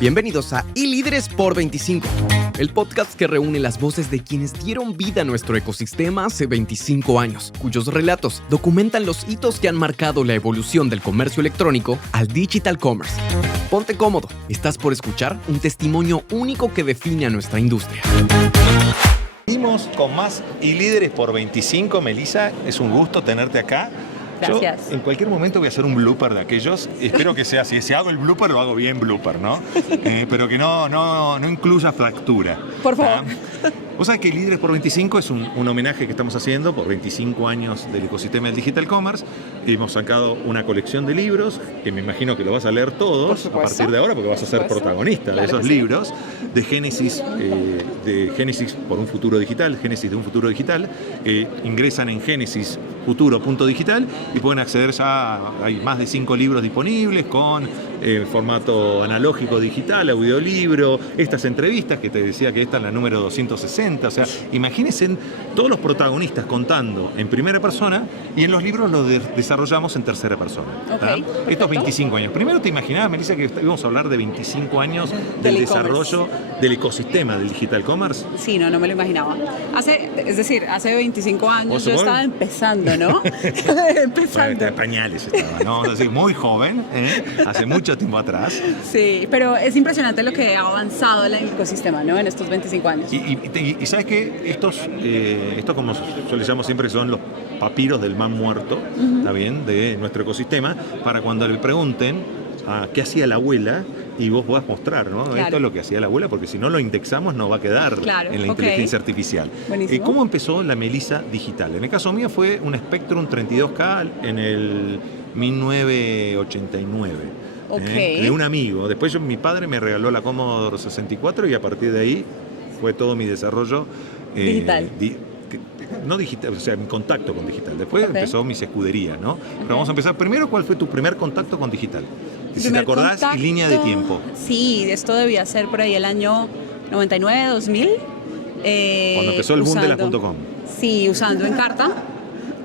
Bienvenidos a iLíderes por 25, el podcast que reúne las voces de quienes dieron vida a nuestro ecosistema hace 25 años, cuyos relatos documentan los hitos que han marcado la evolución del comercio electrónico al digital commerce. Ponte cómodo, estás por escuchar un testimonio único que define a nuestra industria. Seguimos con más iLíderes por 25, Melissa, es un gusto tenerte acá. Gracias. Yo en cualquier momento voy a hacer un blooper de aquellos. Espero que sea así. Si hago el blooper, lo hago bien blooper, ¿no? Pero que no incluya fractura. Por favor. Vos sabés que iLíderes por 25 es un homenaje que estamos haciendo por 25 años del ecosistema del digital commerce. Hemos sacado una colección de libros que me imagino que lo vas a leer todos a partir de ahora porque vas a ser protagonista de esos libros de Génesis por un futuro digital, Génesis de un futuro digital. Ingresan en genesisfuturo.digital y pueden acceder ya. Hay más de 5 libros disponibles con formato analógico digital, audiolibro, estas entrevistas que te decía que esta es la número 260. O sea, imagínense todos los protagonistas contando en primera persona y en los libros lo desarrollamos en tercera persona. Okay, estos 25 años. Primero te imaginabas, Melissa, que íbamos a hablar de 25 años del desarrollo del ecosistema del digital commerce. Sí, no me lo imaginaba. Hace 25 años yo estaba empezando, ¿no? Empezando. Bueno, pañales estaba, ¿no? O sea, muy joven, hace mucho tiempo atrás. Sí, pero es impresionante lo que ha avanzado el ecosistema, ¿no? En estos 25 años. Y sabes que estos como yo les llamo siempre, son los papiros del man muerto, ¿está bien? De nuestro ecosistema, para cuando le pregunten qué hacía la abuela y vos podás mostrar, ¿no? Claro. Esto es lo que hacía la abuela, porque si no lo indexamos no va a quedar en la inteligencia artificial. ¿Cómo empezó la Melissa digital? En el caso mío fue un Spectrum 32K en el 1989. De un amigo. Después mi padre me regaló la Commodore 64 y a partir de ahí fue todo mi desarrollo digital. No digital, o sea, mi contacto con digital. Después empezó mis escuderías, ¿no? Pero vamos a empezar primero, ¿cuál fue tu primer contacto con digital? Si te acordás, línea de tiempo. Sí, esto debía ser por ahí el año 99, 2000. Cuando empezó el boom de las .com. Sí, usando Encarta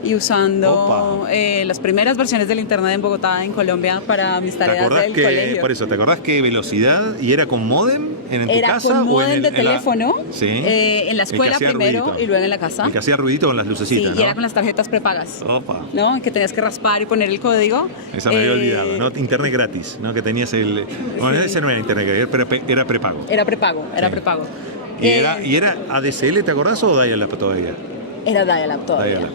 y usando las primeras versiones del internet en Bogotá, en Colombia, para mis tareas del colegio. Por eso, ¿te acordás qué velocidad? ¿Y era con módem en tu casa? Era con módem de teléfono, sí. En la escuela primero ruidito. Y luego en la casa. El que hacía ruidito con las lucecitas, sí, ¿no? Y era con las tarjetas prepagas. Opa. ¿No? Que tenías que raspar y poner el código. Esa me había olvidado, ¿no? Internet gratis, ¿no? Que tenías el... Bueno, ese no era internet gratis, pero era prepago. Era prepago. ¿Y era ADSL, te acordás, o Dial-Up todavía? Era Dial-Up todavía.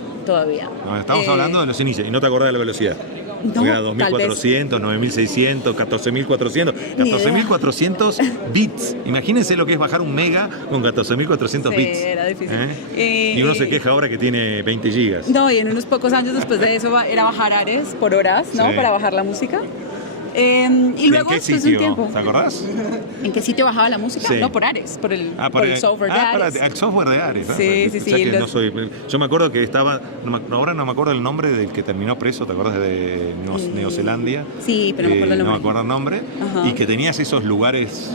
No, estamos hablando de los inicios y no te acordás de la velocidad. No, era 2400, 9600, 14400, 14400 bits. Imagínense lo que es bajar un mega con 14400 bits. Era difícil. Y uno se queja ahora que tiene 20 gigas. No, y en unos pocos años después de eso era bajar Ares por horas, ¿no? Sí. Para bajar la música. Y luego, ¿En qué después de un tiempo, ¿te acordás? ¿En qué sitio bajaba la música? Sí. No, por Ares, por el software de Ares. El software de Ares. Sí. Yo me acuerdo que estaba, ahora no me acuerdo el nombre del que terminó preso, ¿te acuerdas de Neozelandia? Sí, pero no me acuerdo el nombre. No me acuerdo el nombre. Ajá. Y que tenías esos lugares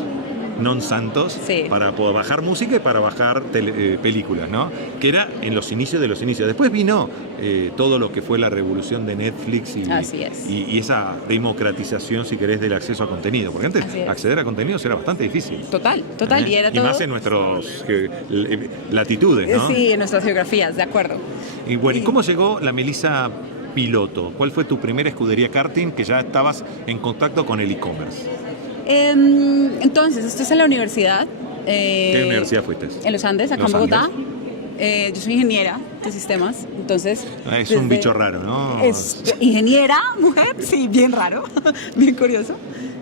non santos para poder bajar música y para bajar películas, ¿no? Que era en los inicios de los inicios. Después vino todo lo que fue la revolución de Netflix y esa democratización, si querés, del acceso a contenido. Porque antes acceder a contenidos era bastante difícil. Total. Y era todo... Y más en nuestras latitudes, ¿no? Sí, en nuestras geografías, de acuerdo. Y bueno, ¿y cómo llegó la Melissa piloto? ¿Cuál fue tu primera escudería karting que ya estabas en contacto con el e-commerce? Entonces, esto es en la universidad. ¿Qué universidad fuiste? En los Andes, acá en Bogotá. Yo soy ingeniera de sistemas, entonces... Es un bicho raro, ¿no? Es ingeniera, mujer, sí, bien raro, bien curioso.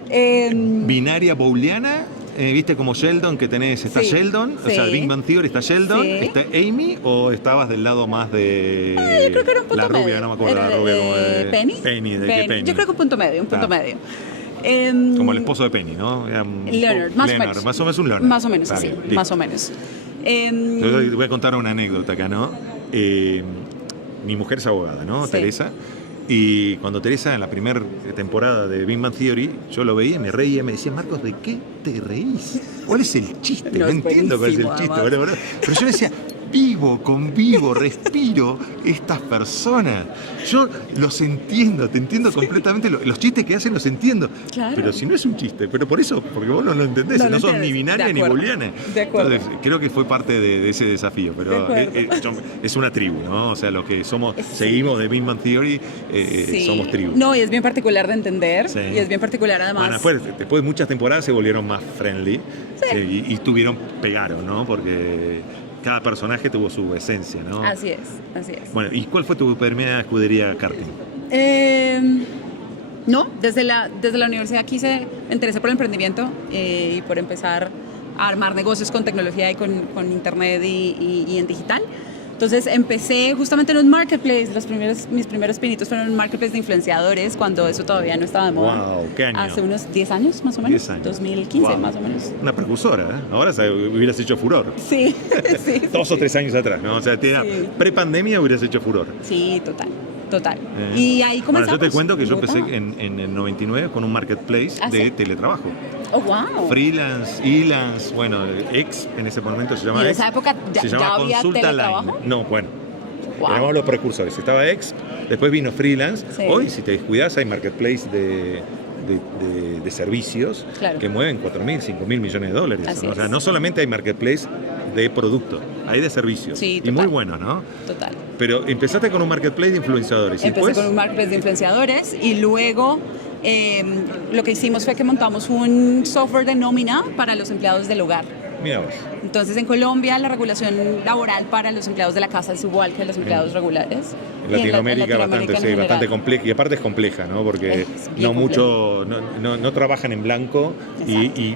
Binaria booleana, ¿viste como Sheldon que tenés? Está Sheldon, o sea, Big Bang Theory está Sheldon, está Amy, o estabas del lado más de... yo creo que era un punto la rubia, medio. no me acuerdo, la rubia como de... ¿Penny? Penny, ¿de qué Penny? Yo creo que un punto medio. Como el esposo de Penny, ¿no? Leonard, más o menos. Más o menos un Leonard. Más o menos, sí, listo. Más o menos. Yo voy a contar una anécdota acá, ¿no? Mi mujer es abogada, ¿no? Sí. Teresa. Y cuando Teresa, en la primera temporada de Big Bang Theory, yo lo veía, me reía, me decía, Marcos, ¿de qué te reís? ¿Cuál es el chiste? No entiendo cuál es el chiste. Pero yo decía, vivo, convivo, respiro estas personas. Yo los entiendo, te entiendo completamente. Los chistes que hacen los entiendo. Claro. Pero si no es un chiste, pero por eso, porque vos no lo entendés, no sos ni binaria ni booleana. De acuerdo. Entonces, creo que fue parte de ese desafío, pero es una tribu, ¿no? O sea, los que somos, seguimos de Big Bang Theory, somos tribu. No, y es bien particular de entender, Sí. y es bien particular además. Bueno, después de muchas temporadas se volvieron más friendly y pegaron, ¿no? Porque cada personaje tuvo su esencia, ¿no? Así es. Bueno, ¿y cuál fue tu primera escudería karting? No, desde la universidad me interesé por el emprendimiento y por empezar a armar negocios con tecnología y con internet y en digital. Entonces empecé justamente en un marketplace. Mis primeros pinitos fueron en un marketplace de influenciadores cuando eso todavía no estaba de moda. Wow, ¿qué año? Hace unos 10 años más o menos. 10 años. 2015 Wow. más o menos. Una precursora, ¿eh? Ahora hubieras hecho furor. Sí, sí. 2 o 3 años atrás, ¿no? O sea, Sí. pre-pandemia hubieras hecho furor. Sí, total. Y ahí comenzamos. Bueno, yo te cuento que yo empecé en el 99 con un marketplace de teletrabajo. Oh, wow. Freelance, e-lance, bueno, X en ese momento se llamaba ¿Y en X. esa época Se ya llamaba había Consulta teletrabajo? Line. No, bueno. Wow. Éramos los precursores. Estaba X, después vino freelance. Sí. Hoy, si te descuidas, hay marketplace de servicios Claro. que mueven 4.000, 5.000 millones de dólares. Así ¿no? O sea, es. no solamente hay marketplace de producto, hay de servicios. Sí, y total. muy buenos, ¿no? Total. Pero empezaste con un marketplace de influenciadores. Empecé después, con un marketplace de influenciadores y luego lo que hicimos fue que montamos un software de nómina para los empleados del hogar. mira vos. Entonces en Colombia la regulación laboral para los empleados de la casa es igual que los empleados regulares. En Latinoamérica, Latinoamérica bastante en compleja, y aparte es compleja, ¿no? Porque Es bien no trabajan en blanco y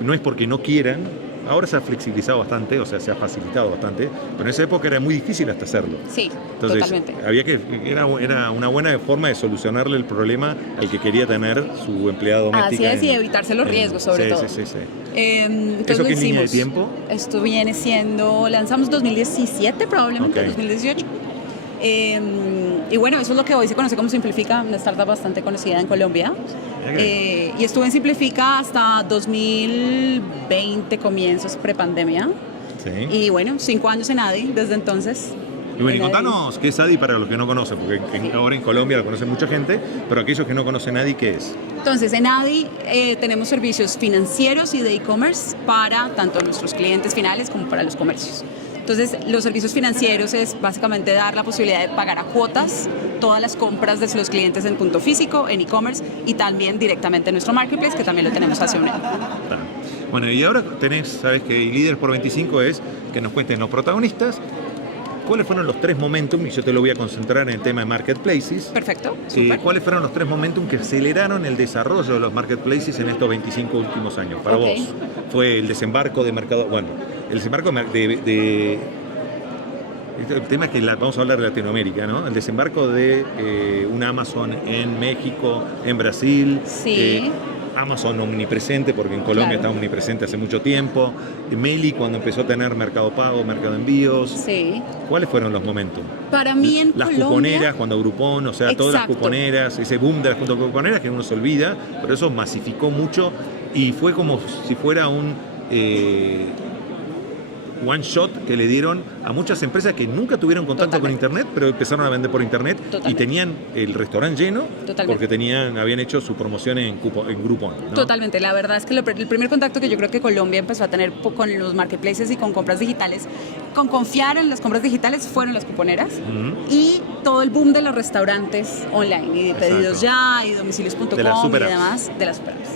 no es porque no quieran. Ahora se ha flexibilizado bastante, o sea, se ha facilitado bastante, pero en esa época era muy difícil hasta hacerlo. Sí, Entonces, totalmente. era una buena forma de solucionarle el problema al que quería tener su empleada doméstica. Así es, y evitarse los riesgos, sobre todo. Sí. Entonces ¿Eso lo qué línea de hicimos. tiempo? Esto viene siendo, lanzamos 2017 probablemente, Ok. 2018. Y bueno, eso es lo que hoy se conoce como Simplifica, una startup bastante conocida en Colombia. Y estuve en Simplifica hasta 2020, comienzos prepandemia. Sí. Y bueno, 5 años en ADI desde entonces. Y bueno, y En ADI. contanos qué es ADI para los que no conocen, porque ahora en Colombia lo conoce mucha gente, pero aquellos que no conocen ADI, ¿qué es? Entonces, en ADI tenemos servicios financieros y de e-commerce para tanto nuestros clientes finales como para los comercios. Entonces, los servicios financieros es básicamente dar la posibilidad de pagar a cuotas todas las compras de los clientes en punto físico, en e-commerce y también directamente en nuestro marketplace, que también lo tenemos hace un año. Bueno, y ahora sabes que Líderes por 25 es que nos cuenten los protagonistas, cuáles fueron los 3 momentum, y yo te lo voy a concentrar en el tema de marketplaces. Perfecto, súper. ¿Cuáles fueron los 3 momentum que aceleraron el desarrollo de los marketplaces en estos 25 últimos años? Para vos, fue el desembarco de mercado, el desembarco de el tema es que vamos a hablar de Latinoamérica, ¿no? El desembarco de un Amazon en México, en Brasil. Sí. Amazon omnipresente, porque en Colombia está omnipresente hace mucho tiempo. Meli cuando empezó a tener Mercado Pago, Mercado Envíos. Sí. ¿Cuáles fueron los momentos? Para mí en las Colombia... cuponeras, cuando Groupon, o sea, todas las Exacto. cuponeras, ese boom de las cuponeras que uno se olvida, pero eso masificó mucho y fue como si fuera un one shot que le dieron a muchas empresas que nunca tuvieron contacto con Internet, pero empezaron a vender por Internet. Totalmente. Y tenían el restaurante lleno. Totalmente. Porque habían hecho su promoción en Groupon, ¿no? Totalmente, la verdad es que el primer contacto que yo creo que Colombia empezó a tener con los marketplaces y con compras digitales, con confiar en las compras digitales, fueron las cuponeras y todo el boom de los restaurantes online y de pedidos ya y domicilios.com De las y super apps. demás, de las super apps.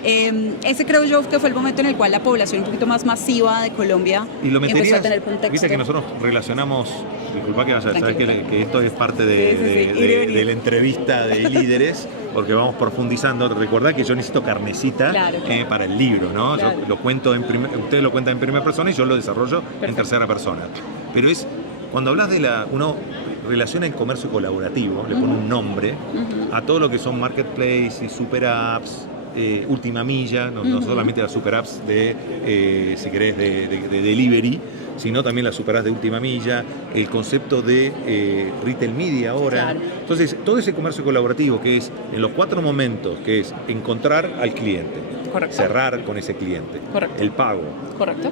Ese creo yo que fue el momento en el cual la población un poquito más masiva de Colombia Y lo empezó meterías, a tener contexto. viste que nosotros relacionamos, disculpa que vaya, sabes que esto es parte Sí. de la entrevista de líderes, porque vamos profundizando. Recordá que yo necesito carnecita Claro. Para el libro, ¿no? Claro. Yo lo cuento ustedes lo cuentan en primera persona y yo lo desarrollo en tercera persona. Pero cuando hablas de uno relaciona el comercio colaborativo, le pone un nombre a todo lo que son marketplace y super apps. Última milla, no solamente las super apps si querés, de delivery, sino también las super apps de última milla, el concepto de retail media ahora. Claro. Entonces, todo ese comercio colaborativo que es en los 4 momentos, que es encontrar al cliente, Correcto. cerrar con ese cliente. Correcto. El pago. Correcto.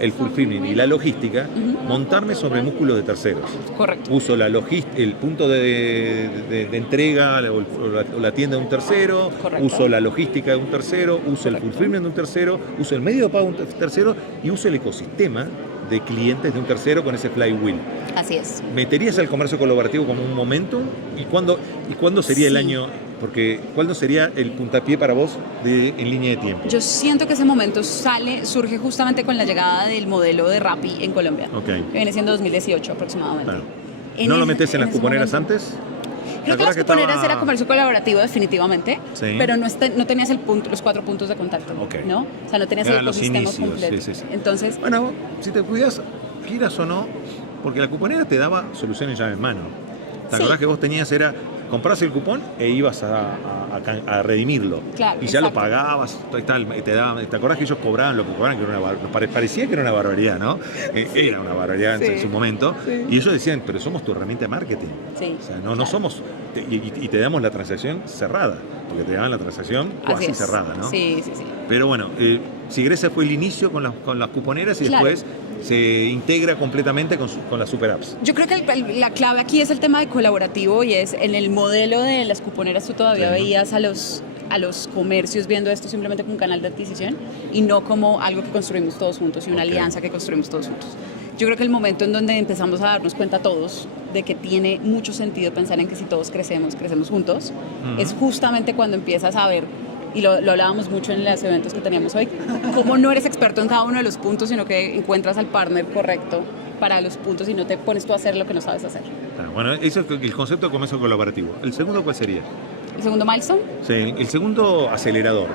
El fulfillment y la logística, montarme sobre músculos de terceros. Correcto. Uso el punto de entrega o la tienda de un tercero, Correcto. uso la logística de un tercero, uso el fulfillment de un tercero, uso el medio de pago de un tercero y uso el ecosistema de clientes de un tercero con ese flywheel. Así es. ¿Meterías al comercio colaborativo como un momento? ¿Y cuándo sería el año? Porque ¿cuándo sería el puntapié para vos en línea de tiempo? Yo siento que ese momento surge justamente con la llegada del modelo de Rappi en Colombia. Okay. Viene siendo 2018 aproximadamente. Claro. ¿No lo metes en las cuponeras antes? Creo que las cuponeras era comercio colaborativo definitivamente, sí, pero no tenías los 4 puntos de contacto, okay, ¿no? O sea, no tenías eran el los ecosistema inicios, completo. sí. Entonces, bueno, si te cuidas, quieras o no, porque la cuponera te daba soluciones llave en mano. ¿Te acordás que vos tenías comprás el cupón e ibas a redimirlo? Claro, y ya exacto. lo pagabas, ¿te acordás que ellos cobraban lo que cobraban? Que parecía que era una barbaridad, ¿no? Era una barbaridad Sí, en su momento. sí. Y ellos decían, pero somos tu herramienta de marketing. Sí, O sea, no somos... Y te damos la transacción cerrada, porque te daban la transacción casi cerrada, ¿no? Sí. Pero bueno, Sigresa fue el inicio con las cuponeras y Claro. después se integra completamente con las super apps. Yo creo que la clave aquí es el tema de colaborativo y es en el modelo de las cuponeras tú todavía Sí. veías a los comercios viendo esto simplemente como un canal de adquisición y no como algo que construimos todos juntos y una alianza que construimos todos juntos. Yo creo que el momento en donde empezamos a darnos cuenta todos de que tiene mucho sentido pensar en que si todos crecemos juntos, es justamente cuando empiezas a ver, y lo hablábamos mucho en los eventos que teníamos hoy, cómo no eres experto en cada uno de los puntos, sino que encuentras al partner correcto para los puntos y no te pones tú a hacer lo que no sabes hacer. Claro, bueno, eso es el concepto de comercio colaborativo. ¿El segundo cuál sería? ¿El segundo milestone? Sí, el segundo acelerador,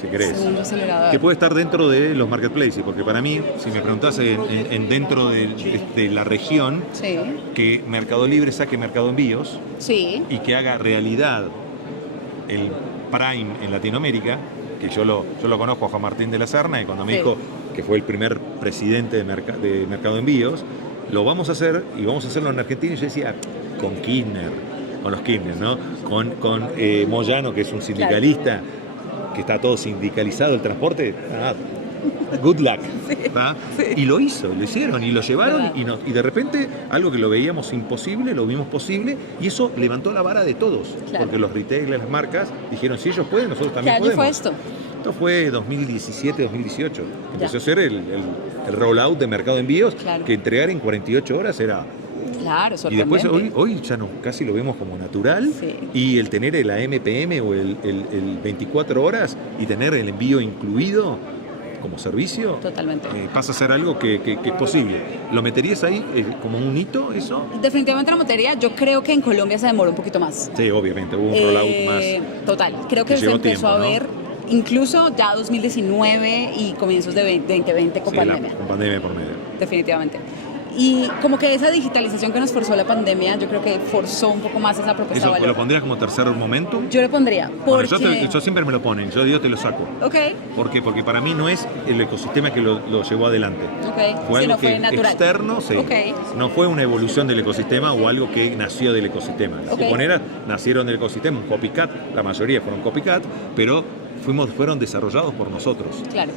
si querés. Segundo acelerador. Que puede estar dentro de los marketplaces, porque para mí, si me preguntás dentro de la región, Sí. que Mercado Libre saque Mercado Envíos Sí. y que haga realidad el Prime en Latinoamérica, que yo lo conozco a Juan Martín de la Serna, y cuando me Sí. dijo que fue el primer presidente de Mercado Envíos, lo vamos a hacer y vamos a hacerlo en Argentina. Y yo decía, con los Kirchner, ¿no? Con Moyano, que es un sindicalista, que está todo sindicalizado el transporte. Good luck. ¿tá? Sí. Y lo hicieron y lo llevaron y de repente algo que lo veíamos imposible, lo vimos posible y eso levantó la vara de todos. Claro. Porque los retailers, las marcas dijeron, si ellos pueden, nosotros ¿Qué también año podemos. fue esto? Esto fue 2017, 2018. Empezó Ya. a ser el rollout de Mercado Envíos, Claro. que entregar en 48 horas era... Claro, Y sorprendente. después hoy ya casi lo vemos como natural. Sí. Y el tener el AMPM o el 24 horas y tener el envío incluido como servicio, Totalmente. pasa a ser algo que es posible. ¿Lo meterías ahí como un hito eso? Definitivamente la materia, yo creo que en Colombia se demoró un poquito más. Sí, obviamente, hubo un rollout más. Total, creo que que se llevó empezó tiempo, a ¿no? ver incluso ya 2019 y comienzos de 2020 con Sí, pandemia. con pandemia por medio. Definitivamente. Y como que esa digitalización que nos forzó la pandemia, yo creo que forzó un poco más esa propuesta ¿Eso de valor. lo pondrías como tercer momento? Yo le pondría, Bueno, porque... yo siempre me lo ponen, yo te lo saco. Ok, ¿Por qué? Porque para mí no es el ecosistema que lo llevó adelante. ok, Fue sí, algo no fue que natural. externo, sí. Ok. No fue una evolución del ecosistema o algo que nació del ecosistema. Las Ok. cuponeras nacieron del ecosistema, un copycat, la mayoría fueron copycat, pero fueron desarrollados por nosotros. Claro.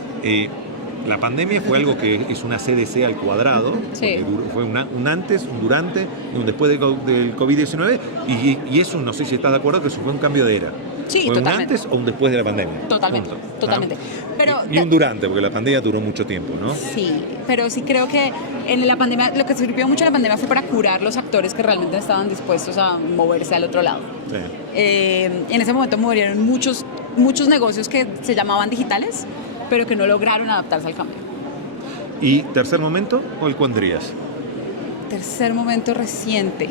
La pandemia fue algo que es una CDC al cuadrado, Sí. porque fue un antes, un durante y un después del COVID-19, y eso, no sé si estás de acuerdo, que eso fue un cambio de era. Sí, fue totalmente. un antes o un después de la pandemia. Totalmente, Punto. totalmente. Pero Ni un durante, porque la pandemia duró mucho tiempo, ¿no? sí, pero sí creo que en la pandemia, lo que sirvió mucho en la pandemia fue para curar los actores que realmente estaban dispuestos a moverse al otro lado. Sí. En ese momento murieron muchos negocios que se llamaban digitales, pero que no lograron adaptarse al cambio. Y tercer momento, ¿cuál pondrías? Tercer momento reciente.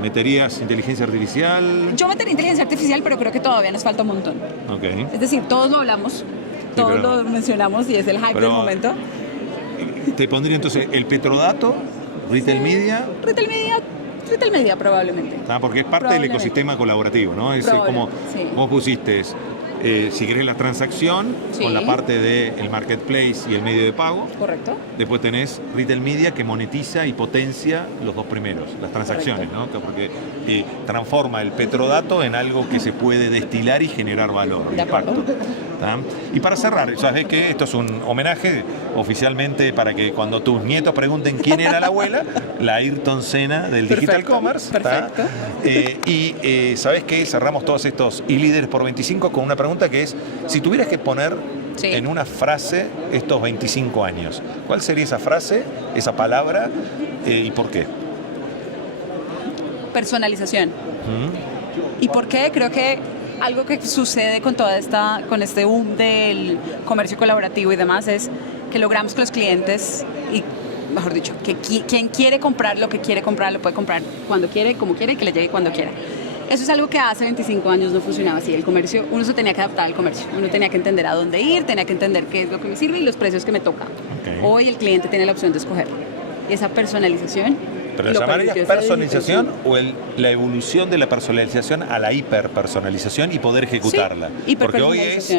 ¿Meterías inteligencia artificial? Yo metería inteligencia artificial, pero creo que todavía nos falta un montón. Ok. Es decir, todos lo hablamos, todos pero- lo mencionamos y es el hype pero- del momento. Te pondría entonces el petrodato, retail media, Retail media probablemente. porque es parte del Probablemente. ecosistema colaborativo, ¿no? Es como Probablemente, sí. vos pusiste, si querés la transacción, Sí. con la parte del marketplace y el medio de pago. Correcto. Después tenés retail media que monetiza y potencia los dos primeros, las transacciones, Correcto. ¿no? Porque transforma el petrodato en algo que se puede destilar y generar valor, De acuerdo. impacto. ¿tá? Y para cerrar, sabes que esto es un homenaje oficialmente para que cuando tus nietos pregunten quién era la abuela, la Ayrton Senna del Digital Commerce. Perfecto. Y sabes que cerramos todos estos líderes por 25 con una pregunta que es, si tuvieras que poner en una frase estos 25 años, ¿cuál sería esa frase, esa palabra y por qué? Personalización. ¿Y por qué? Creo que algo que sucede con con este boom del comercio colaborativo y demás es que logramos que los clientes, y mejor dicho, que quien quiere comprar lo que quiere comprar, lo puede comprar cuando quiere, como quiere, y que le llegue cuando quiera. Eso es algo que hace 25 años no funcionaba así. El comercio, uno se tenía que adaptar al comercio. Uno tenía que entender a dónde ir, tenía que entender qué es lo que me sirve y los precios que me tocan. Okay. Hoy el cliente tiene la opción de escoger. Y esa personalización... ¿Pero la llamarías personalización o la evolución de la personalización a la hiperpersonalización y poder ejecutarla? Sí, porque hoy es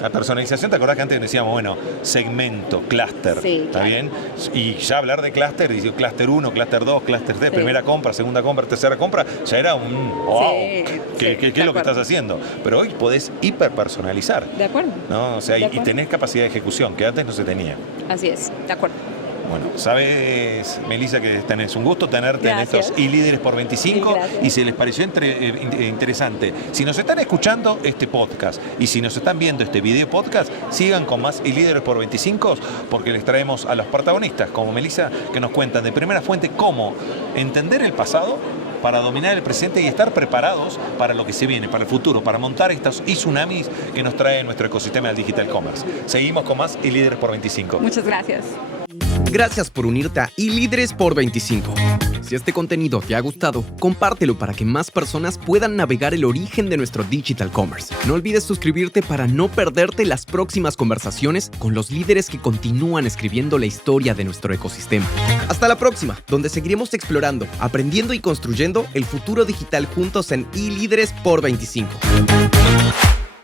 la personalización, ¿te acordás que antes decíamos, bueno, segmento, clúster, ¿está bien? Y ya hablar de clúster, dice clúster 1, clúster 2, clúster 3, primera compra, segunda compra, tercera compra, ya era un wow, ¿qué es lo que estás haciendo? Pero hoy podés hiperpersonalizar. De acuerdo. ¿No? O sea, y tenés capacidad de ejecución, que antes no se tenía. Así es, de acuerdo. Bueno, sabes, Melissa, que tenés un gusto tenerte en estos líderes por 25 y si les pareció interesante. Si nos están escuchando este podcast y si nos están viendo este video podcast, sigan con más líderes por 25 porque les traemos a los protagonistas como Melissa que nos cuentan de primera fuente cómo entender el pasado para dominar el presente y estar preparados para lo que se viene, para el futuro, para montar estos tsunamis que nos trae nuestro ecosistema del Digital Commerce. Seguimos con más líderes por 25. Muchas gracias. Gracias por unirte a líderes por 25. Si este contenido te ha gustado, compártelo para que más personas puedan navegar el origen de nuestro Digital Commerce. No olvides suscribirte para no perderte las próximas conversaciones con los líderes que continúan escribiendo la historia de nuestro ecosistema. Hasta la próxima, donde seguiremos explorando, aprendiendo y construyendo el futuro digital juntos en líderes por 25.